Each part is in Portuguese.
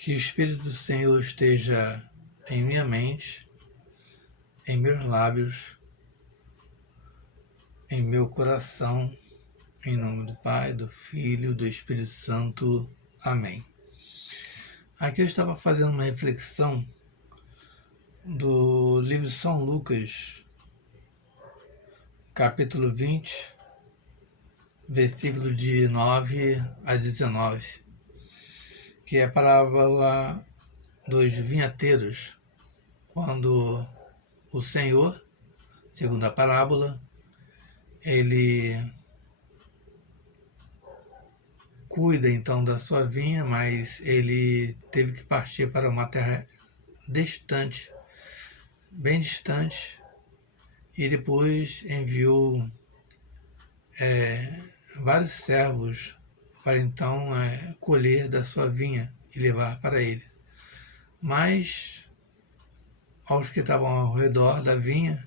Que o Espírito do Senhor esteja em minha mente, em meus lábios, em meu coração, em nome do Pai, do Filho e do Espírito Santo. Amém. Aqui eu estava fazendo uma reflexão do livro de São Lucas, capítulo 20, versículo de 9 a 19, que é a parábola dos vinhateiros, quando o Senhor, segundo a parábola, ele cuida então da sua vinha, mas ele teve que partir para uma terra distante, bem distante, e depois enviou vários servos para então colher da sua vinha e levar para ele. Mas aos que estavam ao redor da vinha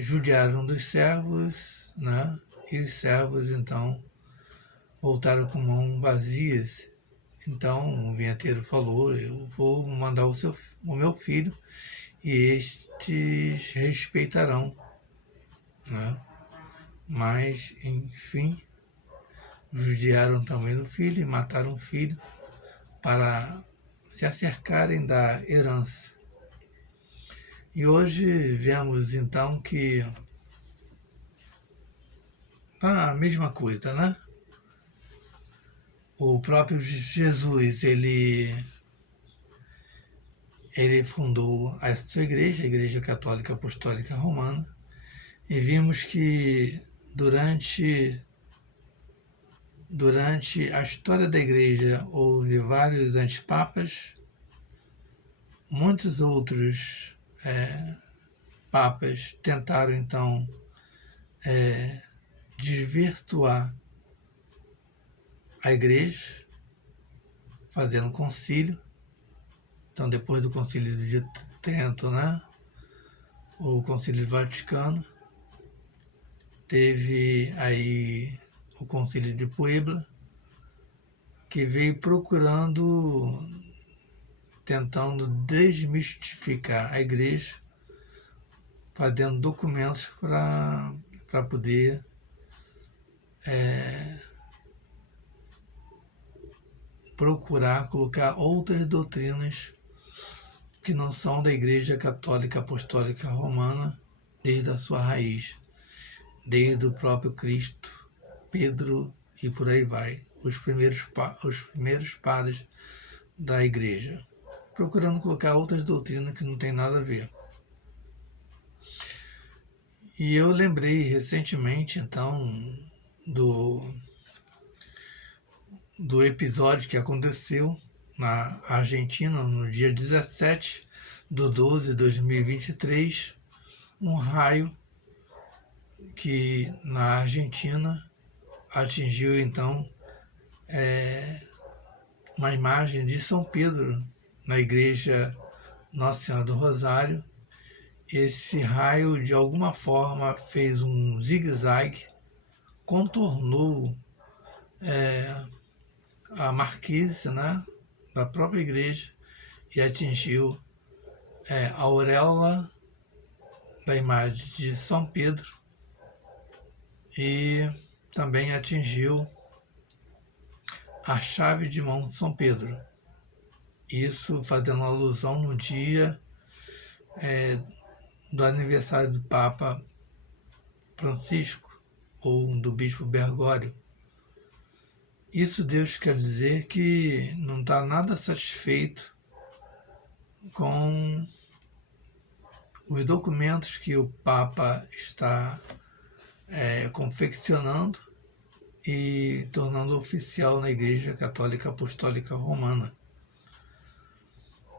judiaram dos servos, né? E os servos então voltaram com mãos vazias. Então o vinhateiro falou: eu vou mandar o meu filho e estes respeitarão, né? Mas, enfim, judiaram também do filho e mataram o filho para se acercarem da herança. E hoje vemos então que tá a mesma coisa, né? O próprio Jesus, ele fundou a sua igreja, a Igreja Católica Apostólica Romana, e vimos que durante a história da igreja houve vários antipapas, muitos outros papas tentaram então desvirtuar a igreja, fazendo concílio. Então, depois do concílio de Trento, né, o concílio Vaticano, teve aí o concílio de Puebla, que veio tentando desmistificar a igreja, fazendo documentos para poder procurar colocar outras doutrinas que não são da Igreja Católica Apostólica Romana desde a sua raiz, desde o próprio Cristo, Pedro e por aí vai, os primeiros padres da igreja, procurando colocar outras doutrinas que não tem nada a ver. E eu lembrei recentemente, então, do episódio que aconteceu na Argentina no dia 17/12/2023, um raio que na Argentina atingiu então uma imagem de São Pedro na igreja Nossa Senhora do Rosário. Esse raio de alguma forma fez um zigue-zague, contornou a marquise, né, da própria igreja e atingiu a auréola da imagem de São Pedro e também atingiu a chave de mão de São Pedro. Isso fazendo alusão no dia do aniversário do Papa Francisco ou do Bispo Bergoglio. Isso Deus quer dizer que não está nada satisfeito com os documentos que o Papa está confeccionando e tornando oficial na Igreja Católica Apostólica Romana.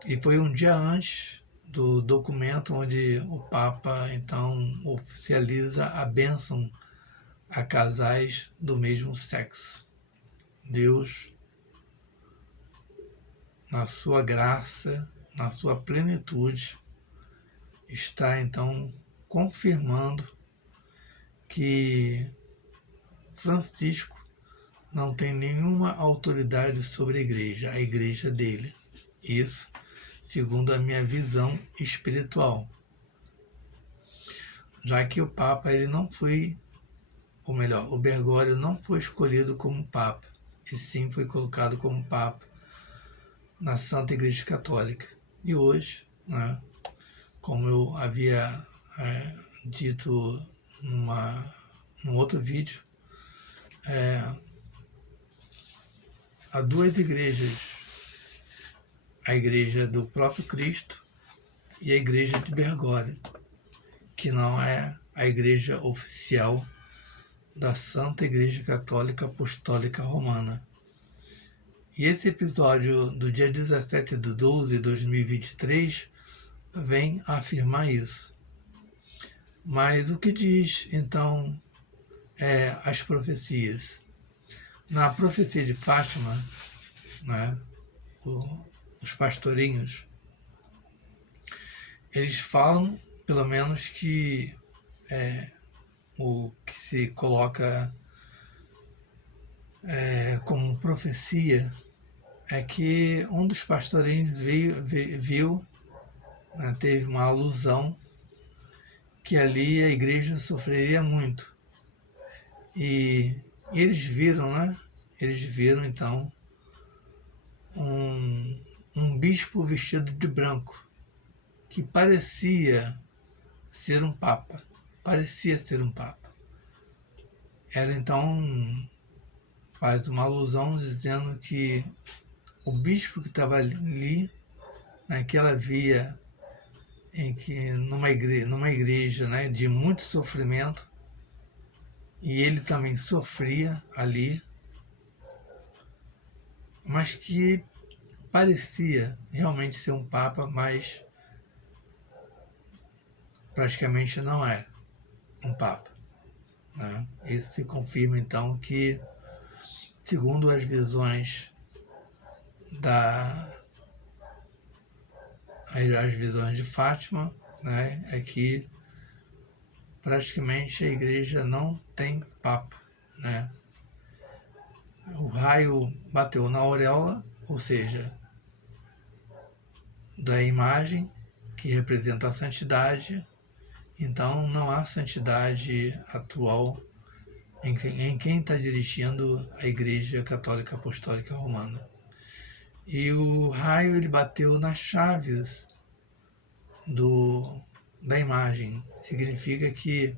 E foi um dia antes do documento onde o Papa então oficializa a bênção a casais do mesmo sexo. Deus, na sua graça, na sua plenitude, está então confirmando que Francisco não tem nenhuma autoridade sobre a igreja dele. Isso, segundo a minha visão espiritual. Já que o Papa ele não foi, ou melhor, o Bergoglio não foi escolhido como Papa, e sim foi colocado como Papa na Santa Igreja Católica. E hoje, né, como eu havia dito num outro vídeo, há duas igrejas, a igreja do próprio Cristo e a igreja de Bergoglio, que não é a igreja oficial da Santa Igreja Católica Apostólica Romana. E esse episódio do dia 17/12/2023 vem a afirmar isso. Mas o que diz, então, as profecias? Na profecia de Fátima, né, os pastorinhos, eles falam, pelo menos, que o que se coloca como profecia é que um dos pastorinhos viu, né, teve uma alusão que ali a igreja sofreria muito. E eles viram, né? Eles viram então um bispo vestido de branco, que parecia ser um papa. Parecia ser um papa. Ela então faz uma alusão dizendo que o bispo que estava ali, né, que ela via numa igreja, né, de muito sofrimento, e ele também sofria ali, mas que parecia realmente ser um papa, mas praticamente não é um papa, né? Isso se confirma então que, segundo as visões as visões de Fátima, né, é que praticamente a igreja não tem papa, né? O raio bateu na auréola, ou seja, da imagem que representa a santidade, então não há santidade atual em quem está dirigindo a Igreja Católica Apostólica Romana. E o raio ele bateu nas chaves da imagem. Significa que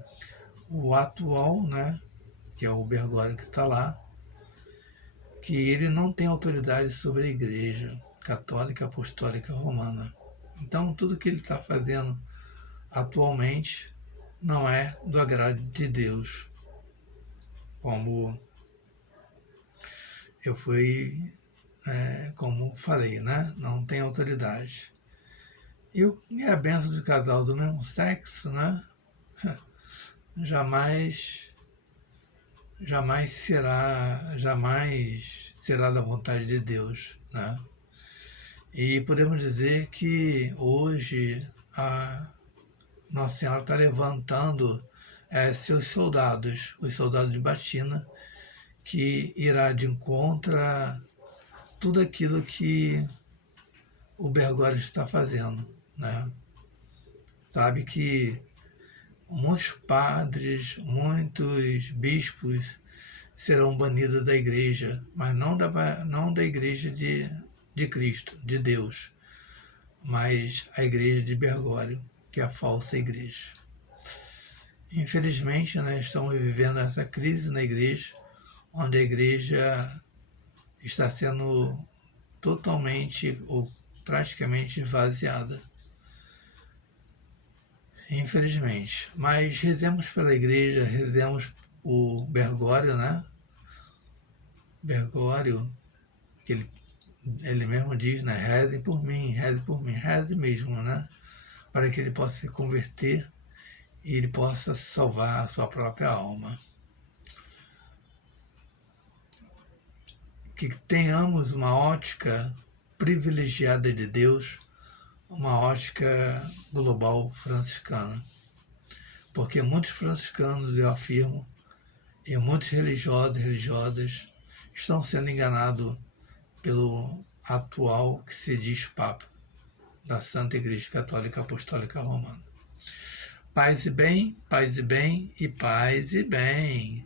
o atual, né, que é o Bergoglio que está lá, que ele não tem autoridade sobre a Igreja Católica Apostólica Romana. Então, tudo que ele está fazendo atualmente não é do agrado de Deus. Como eu fui, como falei, né? Não tem autoridade. E a bênção de casal do mesmo sexo, né? Jamais será da vontade de Deus, né? E podemos dizer que hoje a Nossa Senhora está levantando seus soldados, os soldados de batina, que irá de encontro a tudo aquilo que o Bergoglio está fazendo, né? Sabe que muitos padres, muitos bispos serão banidos da igreja, mas não da igreja de Cristo, de Deus, mas a igreja de Bergoglio, que é a falsa igreja. Infelizmente, né, estamos vivendo essa crise na igreja, onde a igreja está sendo totalmente ou praticamente esvaziada. Infelizmente. Mas rezemos pela igreja, rezemos o Bergoglio, né? Bergoglio, que ele mesmo diz, né? Reze por mim, reze mesmo, né? Para que ele possa se converter e ele possa salvar a sua própria alma. Que tenhamos uma ótica privilegiada de Deus, uma ótica global franciscana. Porque muitos franciscanos, eu afirmo, e muitos religiosos e religiosas estão sendo enganados pelo atual que se diz Papa da Santa Igreja Católica Apostólica Romana. Paz e bem, paz e bem e paz e bem.